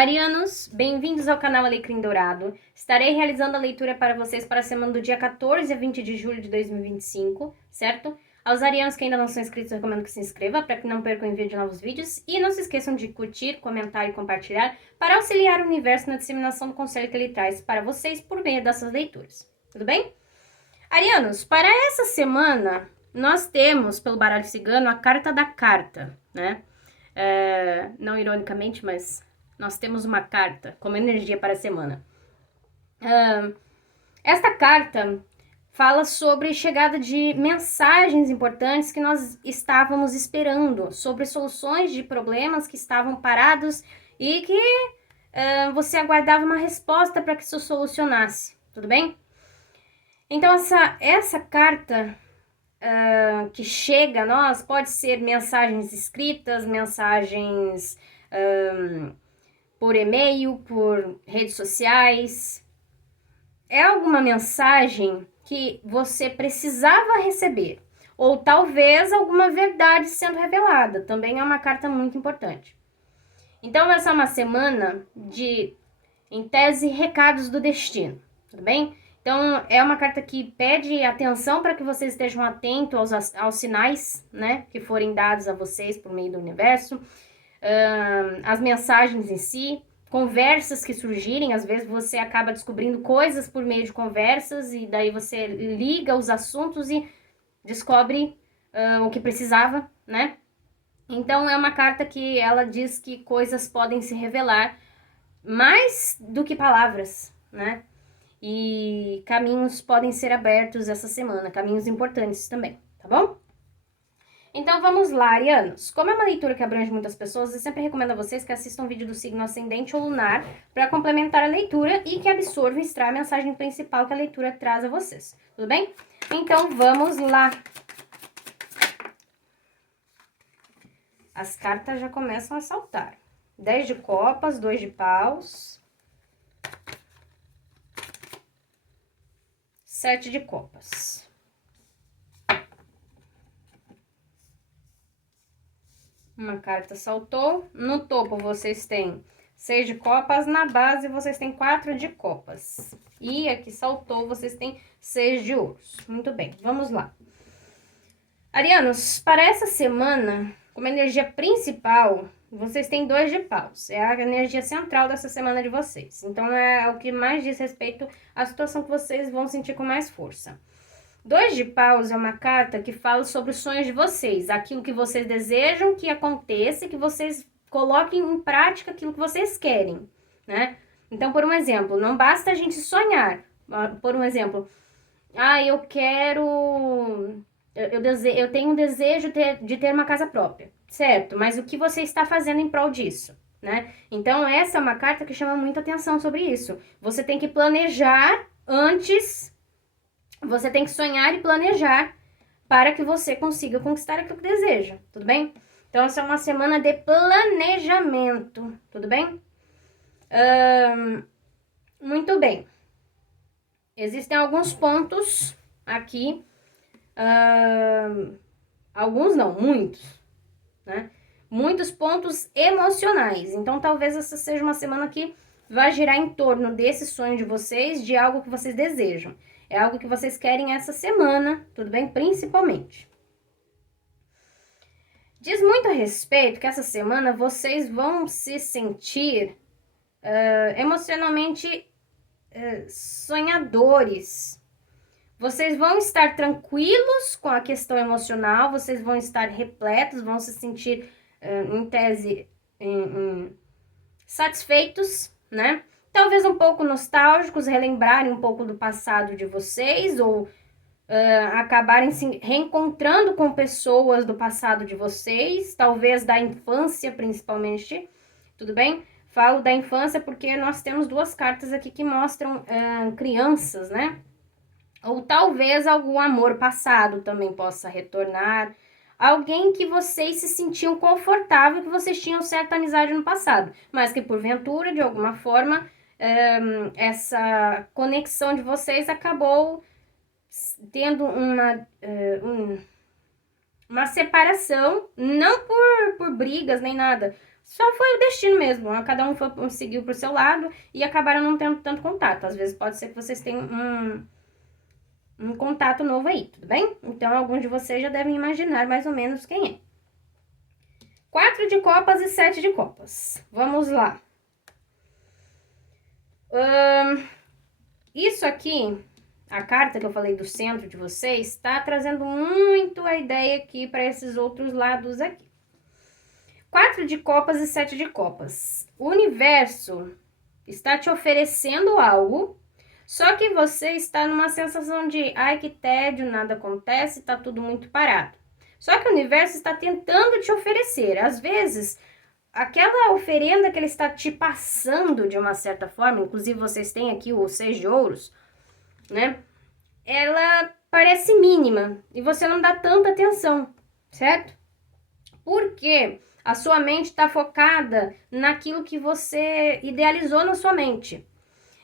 Olá, arianos! Bem-vindos ao canal Alecrim Dourado. Estarei realizando a leitura para vocês para a semana do dia 14 a 20 de julho de 2025, certo? Aos arianos que ainda não são inscritos, eu recomendo que se inscreva para que não percam o envio de novos vídeos. E não se esqueçam de curtir, comentar e compartilhar para auxiliar o universo na disseminação do conselho que ele traz para vocês por meio dessas leituras. Tudo bem? Arianos, para essa semana, nós temos, pelo baralho cigano, a carta da carta, né? Não ironicamente, mas nós temos uma carta como energia para a semana. Esta carta fala sobre chegada de mensagens importantes que nós estávamos esperando, sobre soluções de problemas que estavam parados e que você aguardava uma resposta para que isso solucionasse, tudo bem? Então, essa carta que chega a nós pode ser mensagens escritas, mensagens por e-mail, por redes sociais. É alguma mensagem que você precisava receber, ou talvez alguma verdade sendo revelada. Também é uma carta muito importante. Então, essa é uma semana de, em tese, recados do destino, tudo bem? Então, é uma carta que pede atenção para que vocês estejam atentos aos sinais, né, que forem dados a vocês por meio do universo, as mensagens em si, conversas que surgirem. Às vezes você acaba descobrindo coisas por meio de conversas e daí você liga os assuntos e descobre o que precisava, né? Então, é uma carta que ela diz que coisas podem se revelar mais do que palavras, né? E caminhos podem ser abertos essa semana, caminhos importantes também, tá bom? Então vamos lá, arianos. Como é uma leitura que abrange muitas pessoas, eu sempre recomendo a vocês que assistam um vídeo do signo ascendente ou lunar para complementar a leitura e que absorvam e extraia a mensagem principal que a leitura traz a vocês, tudo bem? Então vamos lá. As cartas já começam a saltar. 10 de copas, 2 de paus, 7 de copas. Uma carta saltou. No topo vocês têm 6 de copas, na base vocês têm 4 de copas. E aqui saltou, vocês têm 6 de ouros. Muito bem, vamos lá. Arianos, para essa semana, como energia principal, vocês têm 2 de paus. É a energia central dessa semana de vocês. Então, é o que mais diz respeito à situação que vocês vão sentir com mais força. 2 de paus é uma carta que fala sobre os sonhos de vocês, aquilo que vocês desejam que aconteça, que vocês coloquem em prática aquilo que vocês querem, né? Então, por um exemplo, não basta a gente sonhar. Por um exemplo, eu quero... Eu tenho um desejo de ter uma casa própria, certo? Mas o que você está fazendo em prol disso, né? Então, essa é uma carta que chama muita atenção sobre isso. Você tem que planejar antes... Você tem que sonhar e planejar para que você consiga conquistar aquilo que deseja, tudo bem? Então, essa é uma semana de planejamento, tudo bem? Muito bem. Existem alguns pontos aqui, alguns não, muitos, né? Muitos pontos emocionais. Então, talvez essa seja uma semana que vai girar em torno desse sonho de vocês, de algo que vocês desejam. É algo que vocês querem essa semana, tudo bem? Principalmente. Diz muito a respeito que essa semana vocês vão se sentir emocionalmente sonhadores. Vocês vão estar tranquilos com a questão emocional, vocês vão estar repletos, vão se sentir, em tese, satisfeitos, né? Talvez um pouco nostálgicos, relembrarem um pouco do passado de vocês, ou acabarem se reencontrando com pessoas do passado de vocês, talvez da infância principalmente, tudo bem? Falo da infância porque nós temos 2 cartas aqui que mostram crianças, né? Ou talvez algum amor passado também possa retornar. Alguém que vocês se sentiam confortável, que vocês tinham certa amizade no passado, mas que porventura, de alguma forma, essa conexão de vocês acabou tendo uma separação, não por brigas nem nada, só foi o destino mesmo. Cada um seguiu pro seu lado e acabaram não tendo tanto contato. Às vezes pode ser que vocês tenham um contato novo aí, tudo bem? Então, alguns de vocês já devem imaginar mais ou menos quem é. 4 de copas e 7 de copas. Vamos lá. Isso aqui, a carta que eu falei do centro de vocês, está trazendo muito a ideia aqui para esses outros lados aqui. 4 de copas e 7 de copas. O universo está te oferecendo algo, só que você está numa sensação de, ai, que tédio, nada acontece, tá tudo muito parado. Só que o universo está tentando te oferecer. Às vezes, aquela oferenda que ele está te passando de uma certa forma, inclusive vocês têm aqui o 6 de ouros, né? Ela parece mínima e você não dá tanta atenção, certo? Porque a sua mente está focada naquilo que você idealizou na sua mente.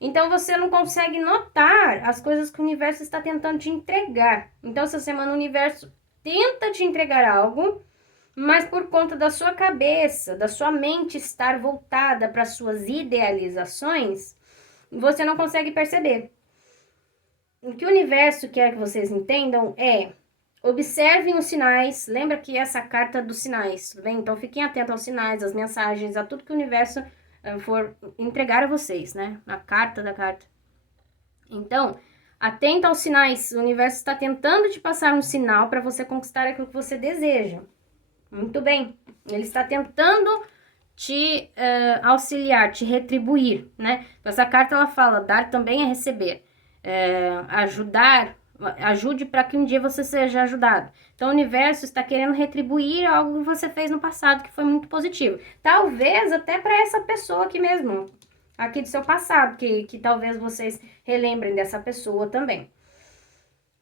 Então você não consegue notar as coisas que o universo está tentando te entregar. Então, essa semana o universo tenta te entregar algo, mas por conta da sua cabeça, da sua mente estar voltada para suas idealizações, você não consegue perceber. O que o universo quer que vocês entendam é: observem os sinais. Lembra que essa carta é dos sinais, tudo bem? Então fiquem atentos aos sinais, às mensagens, a tudo que o universo for entregar a vocês, né? A carta da carta. Então, atenta aos sinais. O universo está tentando te passar um sinal para você conquistar aquilo que você deseja. Muito bem. Ele está tentando te auxiliar, te retribuir, né? Essa carta ela fala: dar também é receber. Ajudar, ajude para que um dia você seja ajudado. Então o universo está querendo retribuir algo que você fez no passado que foi muito positivo. Talvez até para essa pessoa aqui mesmo, aqui do seu passado, que talvez vocês relembrem dessa pessoa também.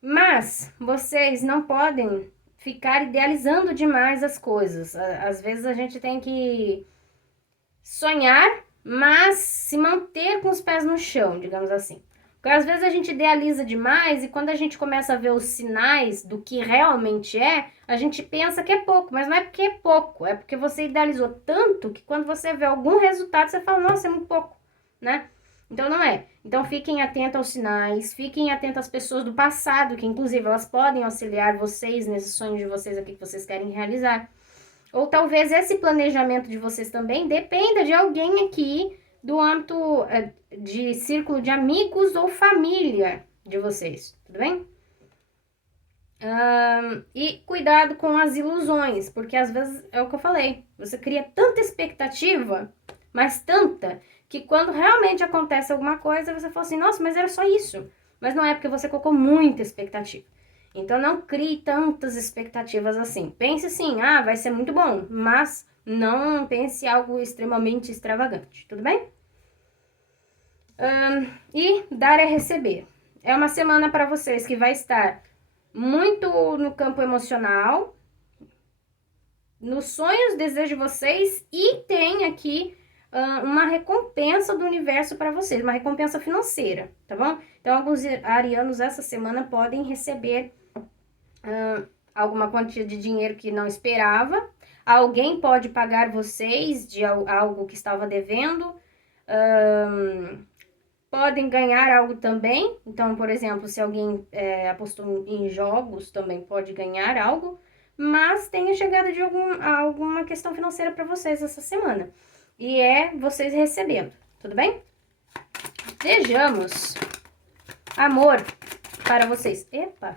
Mas vocês não podem ficar idealizando demais as coisas. Às vezes a gente tem que sonhar, mas se manter com os pés no chão, digamos assim. Porque às vezes a gente idealiza demais e quando a gente começa a ver os sinais do que realmente é, a gente pensa que é pouco, mas não é porque é pouco, é porque você idealizou tanto que quando você vê algum resultado, você fala, nossa, é muito pouco, né? Então não é. Então fiquem atentos aos sinais, fiquem atentos às pessoas do passado, que inclusive elas podem auxiliar vocês nesses sonhos de vocês aqui que vocês querem realizar. Ou talvez esse planejamento de vocês também dependa de alguém aqui do âmbito de círculo de amigos ou família de vocês, tudo bem? E cuidado com as ilusões, porque às vezes é o que eu falei, você cria tanta expectativa, mas tanta, que quando realmente acontece alguma coisa, você fala assim, nossa, mas era só isso. Mas não é, porque você colocou muita expectativa. Então não crie tantas expectativas assim. Pense assim, vai ser muito bom, mas não pense algo extremamente extravagante, tudo bem? E dar é receber. É uma semana para vocês que vai estar muito no campo emocional, nos sonhos, desejos de vocês, e tem aqui uma recompensa do universo para vocês, uma recompensa financeira, tá bom? Então, alguns arianos essa semana podem receber alguma quantia de dinheiro que não esperava. Alguém pode pagar vocês de algo que estava devendo. Podem ganhar algo também. Então, por exemplo, se alguém apostou em jogos, também pode ganhar algo. Mas tem a chegada de alguma questão financeira para vocês essa semana. E é vocês recebendo, tudo bem? Vejamos. Amor para vocês. Epa!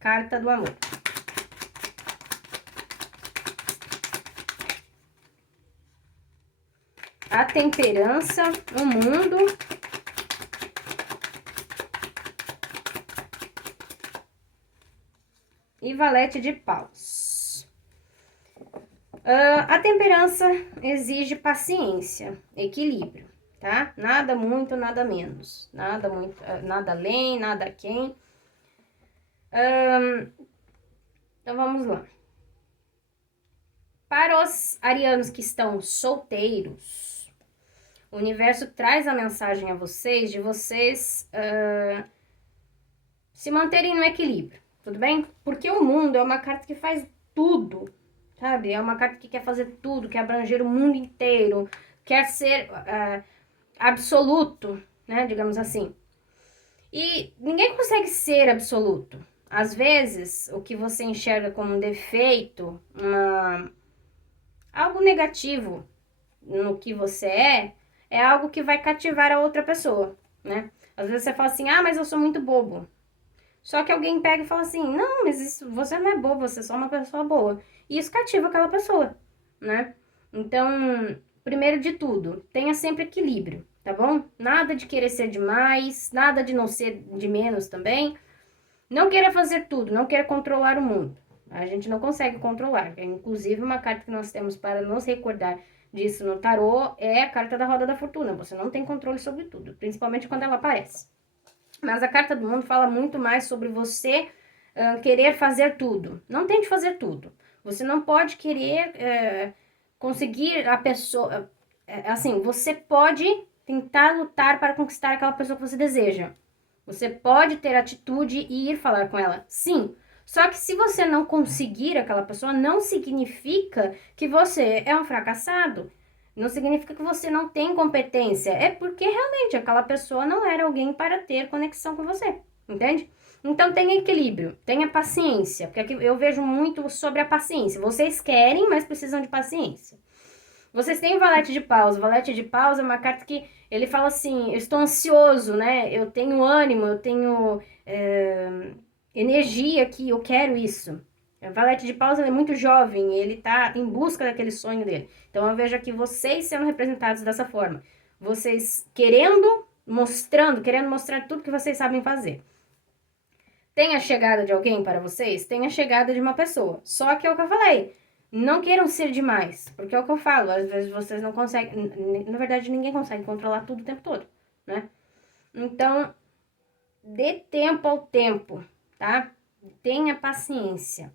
Carta do amor. A temperança, o mundo. E valete de paus. A temperança exige paciência, equilíbrio, tá? Nada muito, nada menos. Nada muito, nada além, nada aquém. Então vamos lá. Para os arianos que estão solteiros, o universo traz a mensagem a vocês de vocês se manterem no equilíbrio, tudo bem? Porque o mundo é uma carta que faz tudo, sabe? É uma carta que quer fazer tudo, quer abranger o mundo inteiro, quer ser absoluto, né? Digamos assim. E ninguém consegue ser absoluto. Às vezes, o que você enxerga como um defeito, algo negativo no que você é algo que vai cativar a outra pessoa, né? Às vezes você fala assim, ah, mas eu sou muito bobo. Só que alguém pega e fala assim, não, mas isso, você não é bobo, você é só uma pessoa boa. E isso cativa aquela pessoa, né? Então, primeiro de tudo, tenha sempre equilíbrio, tá bom? Nada de querer ser demais, nada de não ser de menos também. Não queira fazer tudo, não queira controlar o mundo. A gente não consegue controlar. É, inclusive, uma carta que nós temos para nos recordar disso no tarô é a carta da Roda da Fortuna. Você não tem controle sobre tudo, principalmente quando ela aparece. Mas a carta do mundo fala muito mais sobre você querer fazer tudo. Não tente fazer tudo. Você não pode querer conseguir a pessoa. Assim, você pode tentar lutar para conquistar aquela pessoa que você deseja. Você pode ter atitude e ir falar com ela. Sim. Só que se você não conseguir aquela pessoa, não significa que você é um fracassado. Não significa que você não tem competência. É porque realmente aquela pessoa não era alguém para ter conexão com você. Entende? Então tenha equilíbrio, tenha paciência. Porque aqui eu vejo muito sobre a paciência. Vocês querem, mas precisam de paciência. Vocês têm o valete de paus. O valete de paus é uma carta que ele fala assim: eu estou ansioso, né? Eu tenho ânimo, eu tenho energia aqui, eu quero isso. O valete de paus é muito jovem, ele tá em busca daquele sonho dele. Então eu vejo aqui vocês sendo representados dessa forma. Vocês querendo mostrar tudo que vocês sabem fazer. Tem a chegada de alguém para vocês? Tem a chegada de uma pessoa. Só que é o que eu falei. Não queiram ser demais, porque é o que eu falo, às vezes vocês não conseguem, na verdade ninguém consegue controlar tudo o tempo todo, né? Então, dê tempo ao tempo, tá? Tenha paciência,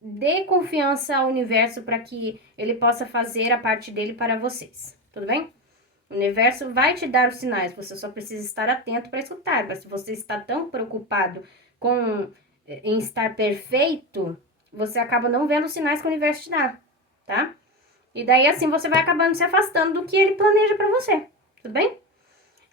dê confiança ao universo para que ele possa fazer a parte dele para vocês, tudo bem? O universo vai te dar os sinais, você só precisa estar atento para escutar, mas se você está tão preocupado em estar perfeito, você acaba não vendo os sinais que o universo te dá, tá? E daí assim você vai acabando se afastando do que ele planeja para você, tudo bem?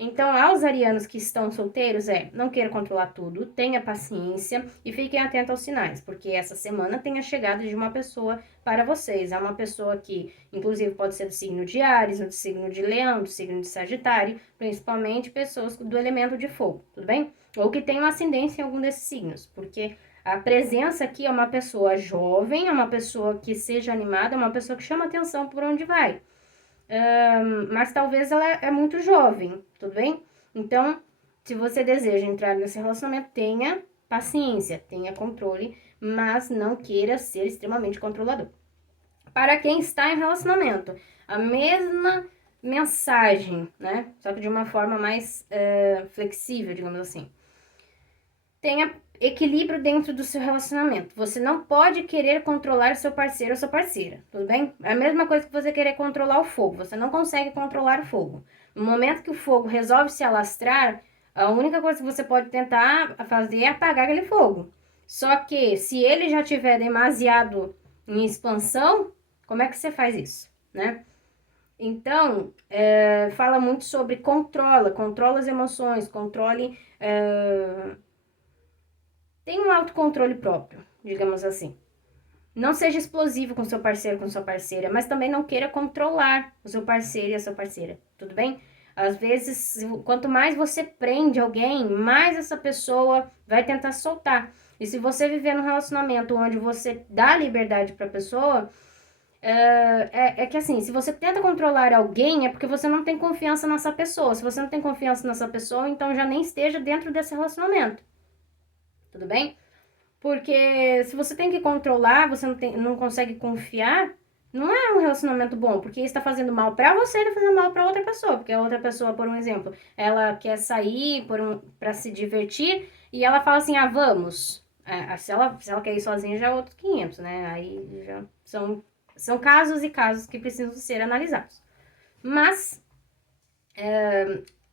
Então, aos arianos que estão solteiros, não queira controlar tudo, tenha paciência e fiquem atentos aos sinais, porque essa semana tem a chegada de uma pessoa para vocês. É uma pessoa que, inclusive, pode ser do signo de Áries, do signo de Leão, do signo de Sagitário, principalmente pessoas do elemento de fogo, tudo bem? Ou que tenham ascendência em algum desses signos, porque a presença aqui é uma pessoa jovem, é uma pessoa que seja animada, é uma pessoa que chama atenção por onde vai. Mas talvez ela é muito jovem, tudo bem? Então, se você deseja entrar nesse relacionamento, tenha paciência, tenha controle, mas não queira ser extremamente controlador. Para quem está em relacionamento, a mesma mensagem, né? Só que de uma forma mais flexível, digamos assim. Tenha equilíbrio dentro do seu relacionamento. Você não pode querer controlar seu parceiro ou sua parceira, tudo bem? É a mesma coisa que você querer controlar o fogo. Você não consegue controlar o fogo. No momento que o fogo resolve se alastrar, a única coisa que você pode tentar fazer é apagar aquele fogo. Só que se ele já tiver demasiado em expansão, como é que você faz isso, né? Então, fala muito sobre controla as emoções, tem um autocontrole próprio, digamos assim. Não seja explosivo com seu parceiro, com sua parceira, mas também não queira controlar o seu parceiro e a sua parceira, tudo bem? Às vezes, quanto mais você prende alguém, mais essa pessoa vai tentar soltar. E se você viver num relacionamento onde você dá liberdade para a pessoa, é que assim, se você tenta controlar alguém, é porque você não tem confiança nessa pessoa. Se você não tem confiança nessa pessoa, então já nem esteja dentro desse relacionamento. Tudo bem? Porque se você tem que controlar, você não consegue confiar, não é um relacionamento bom, porque está fazendo mal para você e está fazendo mal para outra pessoa. Porque a outra pessoa, por um exemplo, ela quer sair para se divertir e ela fala assim: ah, vamos. Se ela quer ir sozinha, já é outros 500, né? Aí já são casos e casos que precisam ser analisados. Mas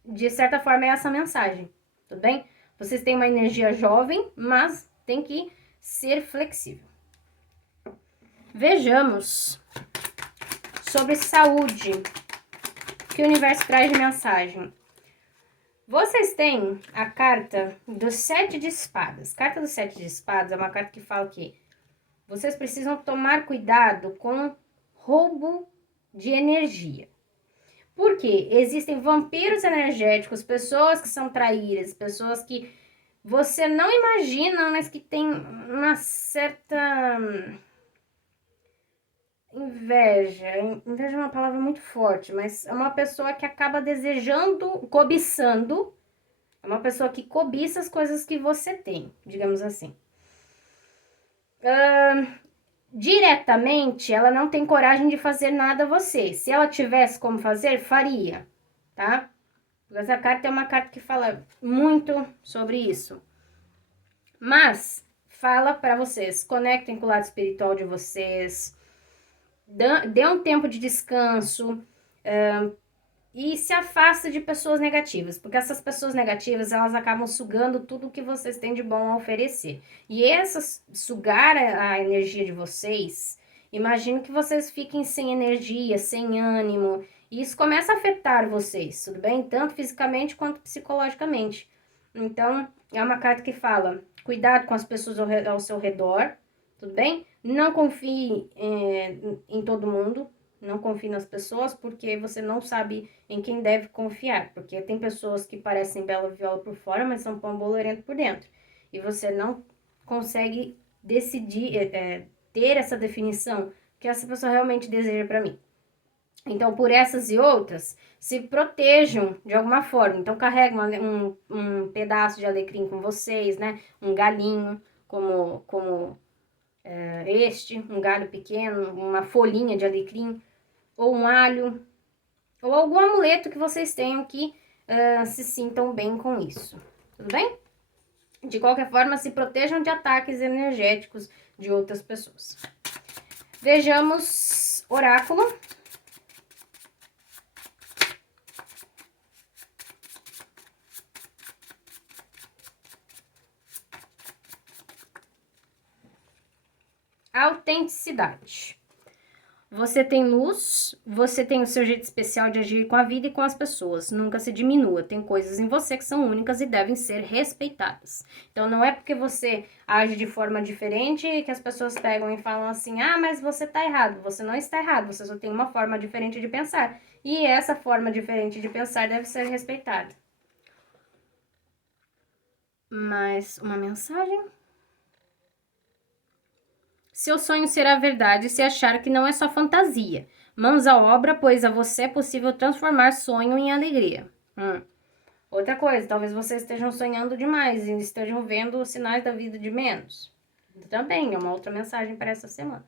de certa forma, é essa mensagem, tudo bem? Vocês têm uma energia jovem, mas tem que ser flexível. Vejamos sobre saúde, que o universo traz de mensagem. Vocês têm a carta do 7 de espadas. Carta do 7 de espadas é uma carta que fala que vocês precisam tomar cuidado com roubo de energia. Porque existem vampiros energéticos, pessoas que são traíras, pessoas que você não imagina, mas que tem uma certa inveja. Inveja é uma palavra muito forte, mas é uma pessoa que acaba desejando, cobiçando. É uma pessoa que cobiça as coisas que você tem, digamos assim. Diretamente, ela não tem coragem de fazer nada a você. Se ela tivesse como fazer, faria, tá? Essa carta é uma carta que fala muito sobre isso. Mas fala para vocês, conectem com o lado espiritual de vocês, dê um tempo de descanso e se afasta de pessoas negativas, porque essas pessoas negativas, elas acabam sugando tudo que vocês têm de bom a oferecer. E essas sugar a energia de vocês, imagino que vocês fiquem sem energia, sem ânimo, e isso começa a afetar vocês, tudo bem? Tanto fisicamente quanto psicologicamente. Então, é uma carta que fala, cuidado com as pessoas ao seu redor, tudo bem? Não confie em todo mundo, não confie nas pessoas, porque você não sabe em quem deve confiar. Porque tem pessoas que parecem bela viola por fora, mas são pão bolorento por dentro. E você não consegue decidir, ter essa definição que essa pessoa realmente deseja para mim. Então, por essas e outras, se protejam de alguma forma. Então, carreguem um pedaço de alecrim com vocês, né? Um galinho, como um galho pequeno, uma folhinha de alecrim, ou um alho, ou algum amuleto que vocês tenham que se sintam bem com isso. Tudo bem? De qualquer forma, se protejam de ataques energéticos de outras pessoas. Vejamos oráculo. Autenticidade. Você tem luz, você tem o seu jeito especial de agir com a vida e com as pessoas. Nunca se diminua. Tem coisas em você que são únicas e devem ser respeitadas. Então, não é porque você age de forma diferente que as pessoas pegam e falam assim, ah, mas você tá errado. Você não está errado, você só tem uma forma diferente de pensar. E essa forma diferente de pensar deve ser respeitada. Mais uma mensagem? Seu sonho será verdade se achar que não é só fantasia. Mãos à obra, pois a você é possível transformar sonho em alegria. Outra coisa, talvez vocês estejam sonhando demais e estejam vendo os sinais da vida de menos. Também é uma outra mensagem para essa semana.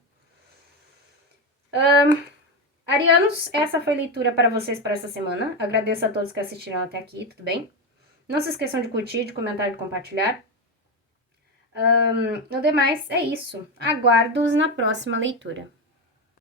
Arianos, essa foi a leitura para vocês para essa semana. Agradeço a todos que assistiram até aqui, tudo bem? Não se esqueçam de curtir, de comentar e de compartilhar. No demais, é isso. Aguardo-os na próxima leitura.